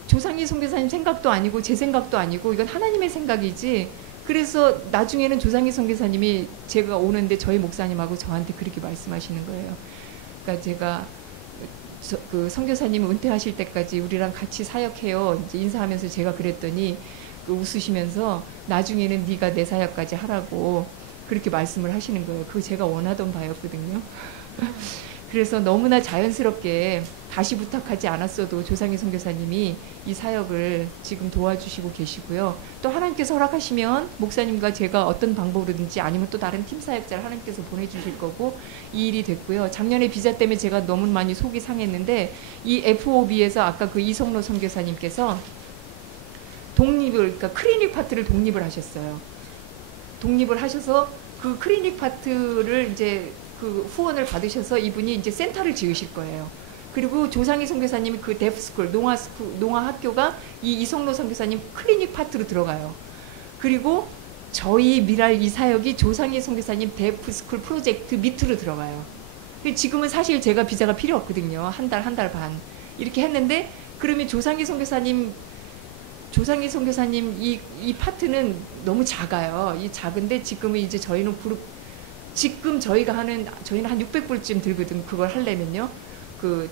조상기 선교사님 생각도 아니고 제 생각도 아니고 이건 하나님의 생각이지. 그래서 나중에는 조상기 선교사님이 제가 오는데 저희 목사님하고 저한테 그렇게 말씀하시는 거예요. 그러니까 제가 그 선교사님 은퇴하실 때까지 우리랑 같이 사역해요. 이제 인사하면서 제가 그랬더니 그 웃으시면서 나중에는 네가 내 사역까지 하라고 그렇게 말씀을 하시는 거예요. 그거 제가 원하던 바였거든요. 그래서 너무나 자연스럽게 다시 부탁하지 않았어도 조상희 선교사님이 이 사역을 지금 도와주시고 계시고요. 또 하나님께서 허락하시면 목사님과 제가 어떤 방법으로든지 아니면 또 다른 팀 사역자를 하나님께서 보내주실 거고 이 일이 됐고요. 작년에 비자 때문에 제가 너무 많이 속이 상했는데 이 FOB에서 아까 그 이성로 선교사님께서 그러니까 클리닉 파트를 독립을 하셨어요. 독립을 하셔서 그 클리닉 파트를 이제 그 후원을 받으셔서 이분이 이제 센터를 지으실 거예요. 그리고 조상희 선교사님이 그 데프스쿨, 농아 학교가 이 이성로 선교사님 클리닉 파트로 들어가요. 그리고 저희 미랄 이 사역이 조상희 선교사님 데프스쿨 프로젝트 밑으로 들어가요. 지금은 사실 제가 비자가 필요 없거든요. 한 달 반. 이렇게 했는데, 그러면 조상희 선교사님 이 파트는 너무 작아요. 이 작은데 지금은 이제 저희는 지금 저희는 한 600불쯤 들거든. 그걸 하려면요. 그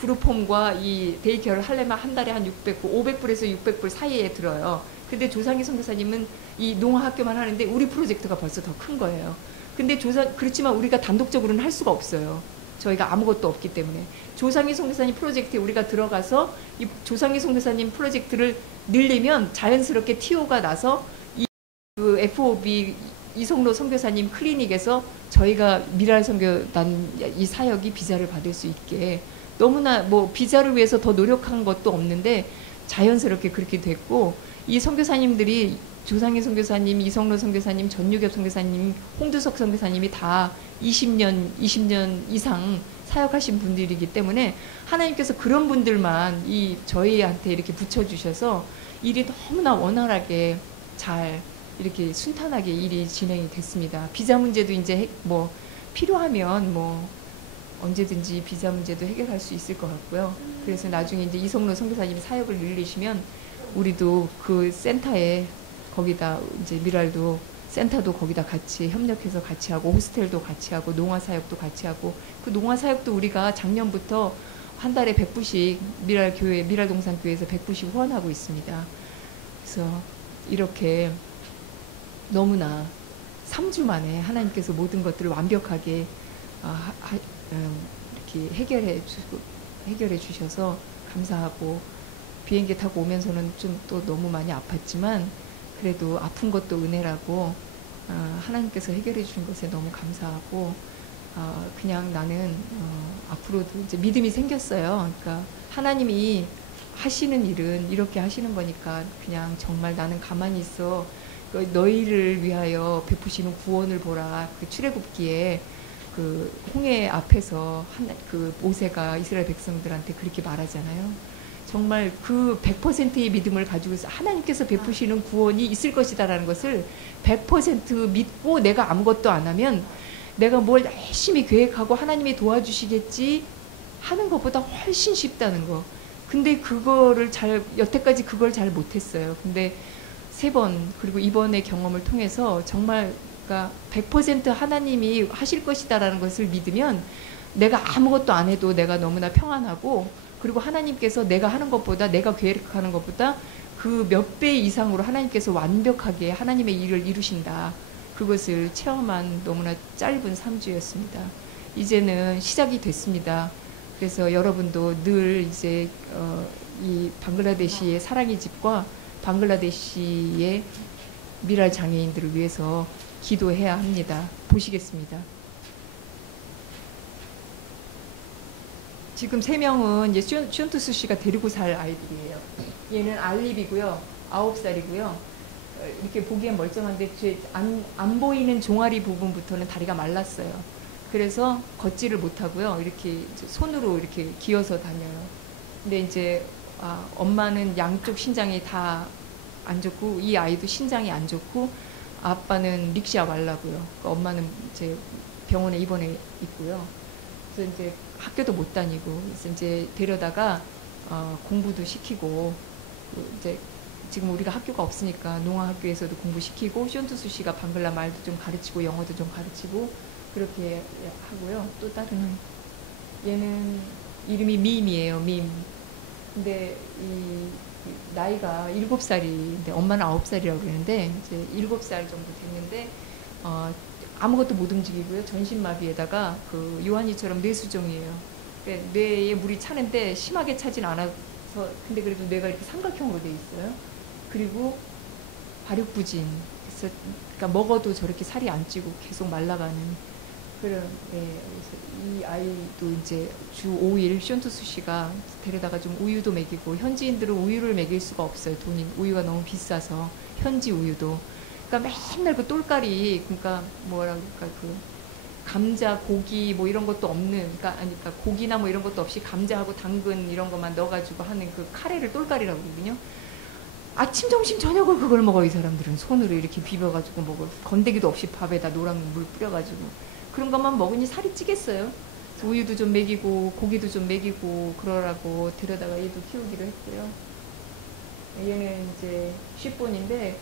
그룹홈과 이 데이케어를 하려면 한 달에 한 500불에서 600불 사이에 들어요. 근데 조상희 선교사님은 이 농아학교만 하는데 우리 프로젝트가 벌써 더 큰 거예요. 근데 그렇지만 우리가 단독적으로는 할 수가 없어요. 저희가 아무것도 없기 때문에. 조상희 선교사님 프로젝트에 우리가 들어가서 이 조상희 선교사님 프로젝트를 늘리면 자연스럽게 TO가 나서 그 FOB 이성로 선교사님 클리닉에서 저희가 미랄 선교단 이 사역이 비자를 받을 수 있게, 너무나 뭐 비자를 위해서 더 노력한 것도 없는데 자연스럽게 그렇게 됐고, 이 선교사님들이 조상희 선교사님, 이성로 선교사님, 전유겹 선교사님, 홍두석 선교사님이 다 20년 이상 사역하신 분들이기 때문에 하나님께서 그런 분들만 저희한테 이렇게 붙여주셔서 일이 너무나 원활하게 잘 이렇게 순탄하게 일이 진행이 됐습니다. 비자 문제도 이제 뭐 필요하면 뭐 언제든지 비자 문제도 해결할 수 있을 것 같고요. 그래서 나중에 이제 이성로 선교사님 사역을 늘리시면 우리도 그 센터에 거기다 이제 미랄도 센터도 거기다 같이 협력해서 같이 하고 호스텔도 같이 하고 농아 사역도 같이 하고, 그 농아 사역도 우리가 작년부터 한 달에 100불씩 미랄 동산교회에서 100불씩 후원하고 있습니다. 그래서 이렇게 너무나 3주 만에 하나님께서 모든 것들을 완벽하게 이렇게 해결해 주셔서 감사하고, 비행기 타고 오면서는 좀 또 너무 많이 아팠지만 그래도 아픈 것도 은혜라고 하나님께서 해결해 주신 것에 너무 감사하고, 그냥 나는 앞으로도 이제 믿음이 생겼어요. 그러니까 하나님이 하시는 일은 이렇게 하시는 거니까 그냥 정말 나는 가만히 있어. 너희를 위하여 베푸시는 구원을 보라. 그 출애굽기에 그 홍해 앞에서 그 모세가 이스라엘 백성들한테 그렇게 말하잖아요. 정말 그 100%의 믿음을 가지고서 하나님께서 베푸시는 구원이 있을 것이다라는 것을 100% 믿고 내가 아무것도 안 하면 내가 뭘 열심히 계획하고 하나님이 도와주시겠지 하는 것보다 훨씬 쉽다는 거. 근데 여태까지 그걸 잘 못했어요. 근데 3번 그리고 이번의 경험을 통해서 정말 그러니까 100% 하나님이 하실 것이다라는 것을 믿으면 내가 아무것도 안 해도 내가 너무나 평안하고, 그리고 하나님께서 내가 하는 것보다, 내가 계획하는 것보다 그 몇 배 이상으로 하나님께서 완벽하게 하나님의 일을 이루신다. 그것을 체험한 너무나 짧은 3주였습니다. 이제는 시작이 됐습니다. 그래서 여러분도 늘 이제 이 방글라데시의 사랑의 집과 방글라데시의 미랄 장애인들을 위해서 기도해야 합니다. 보시겠습니다. 지금 3명은 이제 슌투스 씨가 데리고 살 아이들이에요. 얘는 알립이고요. 9살이고요. 이렇게 보기엔 멀쩡한데 안 보이는 종아리 부분부터는 다리가 말랐어요. 그래서 걷지를 못하고요. 이렇게 손으로 이렇게 기어서 다녀요. 근데 이제 엄마는 양쪽 신장이 다 안 좋고 이 아이도 신장이 안 좋고 아빠는 릭시아 말라고요. 그러니까 엄마는 이제 병원에 입원해 있고요. 그래서 이제 학교도 못 다니고 그래서 이제 데려다가 공부도 시키고 이제 지금 우리가 학교가 없으니까 농아학교에서도 공부시키고 슌투스 씨가 방글라 말도 좀 가르치고 영어도 좀 가르치고 그렇게 하고요. 또 다른 얘는 이름이 밈이에요. 밈. 근데 이 나이가 7살인데 엄마는 9살이라고 그러는데 이제 7살 정도 됐는데 아무것도 못 움직이고요. 전신마비에다가 그 요한이처럼 뇌수종이에요. 그러니까 뇌에 물이 차는데 심하게 차진 않아서 근데 그래도 뇌가 이렇게 삼각형으로 돼 있어요. 그리고 발육부진. 그러니까 먹어도 저렇게 살이 안 찌고 계속 말라가는 그런. 그래서 이 아이도 이제 주 5일 슌투스 씨가 데려다가 좀 우유도 먹이고 현지인들은 우유를 먹일 수가 없어요. 돈이 우유가 너무 비싸서 현지 우유도. 그러니까 맨날 그 똘까리 그러니까 뭐라 그럴까 그 감자 고기 뭐 이런 것도 없는 그러니까 고기나 뭐 이런 것도 없이 감자하고 당근 이런 것만 넣어가지고 하는 그 카레를 똘까리라고 그러거든요. 아침, 점심, 저녁을 그걸 먹어. 이 사람들은 손으로 이렇게 비벼가지고 먹어. 건더기도 없이 밥에다 노란 물 뿌려가지고 그런 것만 먹으니 살이 찌겠어요. 우유도 좀 먹이고 고기도 좀 먹이고 그러라고 데려다가 얘도 키우기로 했고요. 얘는 이제 쉬폰인데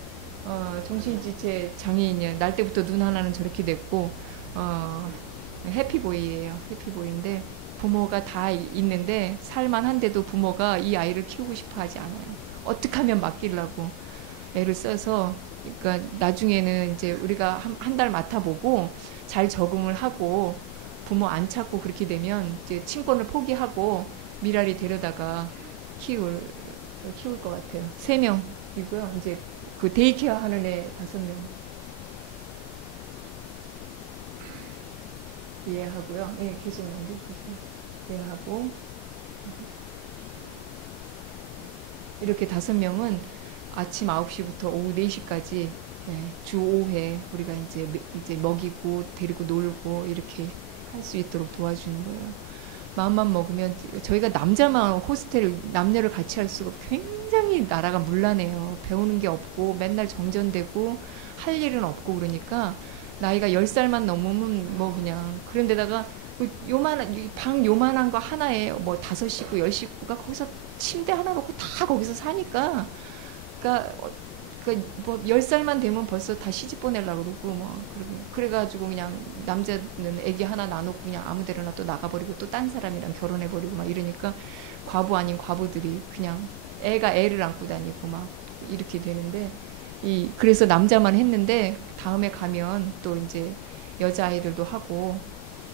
정신지체 장애인이에요. 날 때부터 눈 하나는 저렇게 됐고 해피보이예요. 해피보이인데 부모가 다 있는데 살만한데도 부모가 이 아이를 키우고 싶어 하지 않아요. 어떻게 하면 맡기려고 애를 써서 그러니까 나중에는 이제 우리가 한 달 맡아보고 잘 적응을 하고 부모 안 찾고 그렇게 되면 이제 친권을 포기하고 미라리 데려다가 키울 것 같아요. 3명이고요. 이제 그 데이케어 하는 애 5명 이해하고요. 예, 계속 이해하고 이렇게 5명은 아침 9시부터 오후 4시까지 주 5회 우리가 이제 먹이고 데리고 놀고 이렇게 할 수 있도록 도와주는 거예요. 마음만 먹으면 저희가 남자만 호스텔을 남녀를 같이 할 수가 굉장히 나라가 문란해요. 배우는 게 없고 맨날 정전되고 할 일은 없고 그러니까 나이가 10살만 넘으면 뭐 그냥 그런데다가 방 요만한 거 하나에 뭐 5식구 10식구가 거기서 침대 하나 놓고 다 거기서 사니까 그러니까 뭐 10살만 되면 벌써 다 시집 보내려고 그러고 뭐 그래가지고 그냥 남자는 애기 하나 놔놓고 그냥 아무 데로나 또 나가버리고 또 딴 사람이랑 결혼해버리고 막 이러니까 과부 아닌 과부들이 그냥 애가 애를 안고 다니고 막 이렇게 되는데 그래서 남자만 했는데 다음에 가면 또 이제 여자아이들도 하고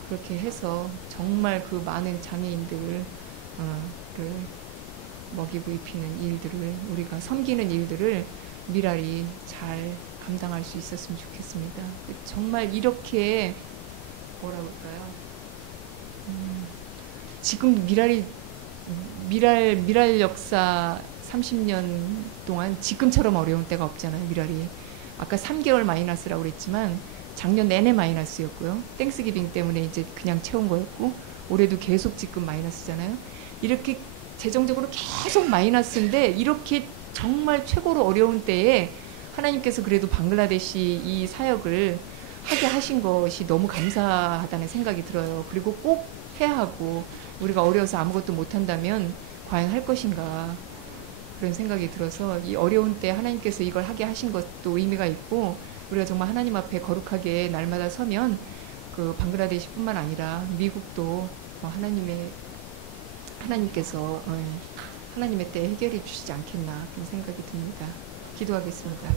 그렇게 해서 정말 그 많은 장애인들을 먹이고 입히는 일들을 우리가 섬기는 일들을 미랄이 잘 감당할 수 있었으면 좋겠습니다. 정말 이렇게 뭐라 그럴까요? 지금 미랄 역사 30년 동안 지금처럼 어려운 때가 없잖아요. 미랄이 아까 3개월 마이너스라고 그랬지만 작년 내내 마이너스였고요. 땡스기빙 때문에 이제 그냥 채운 거였고 올해도 계속 지금 마이너스잖아요. 이렇게 재정적으로 계속 마이너스인데 이렇게 정말 최고로 어려운 때에 하나님께서 그래도 방글라데시 이 사역을 하게 하신 것이 너무 감사하다는 생각이 들어요. 그리고 꼭 해야 하고 우리가 어려워서 아무것도 못한다면 과연 할 것인가 그런 생각이 들어서 이 어려운 때 하나님께서 이걸 하게 하신 것도 의미가 있고 우리가 정말 하나님 앞에 거룩하게 날마다 서면 그 방글라데시뿐만 아니라 미국도 하나님께서 하나님의 때 해결해 주시지 않겠나 그런 생각이 듭니다. 기도하겠습니다.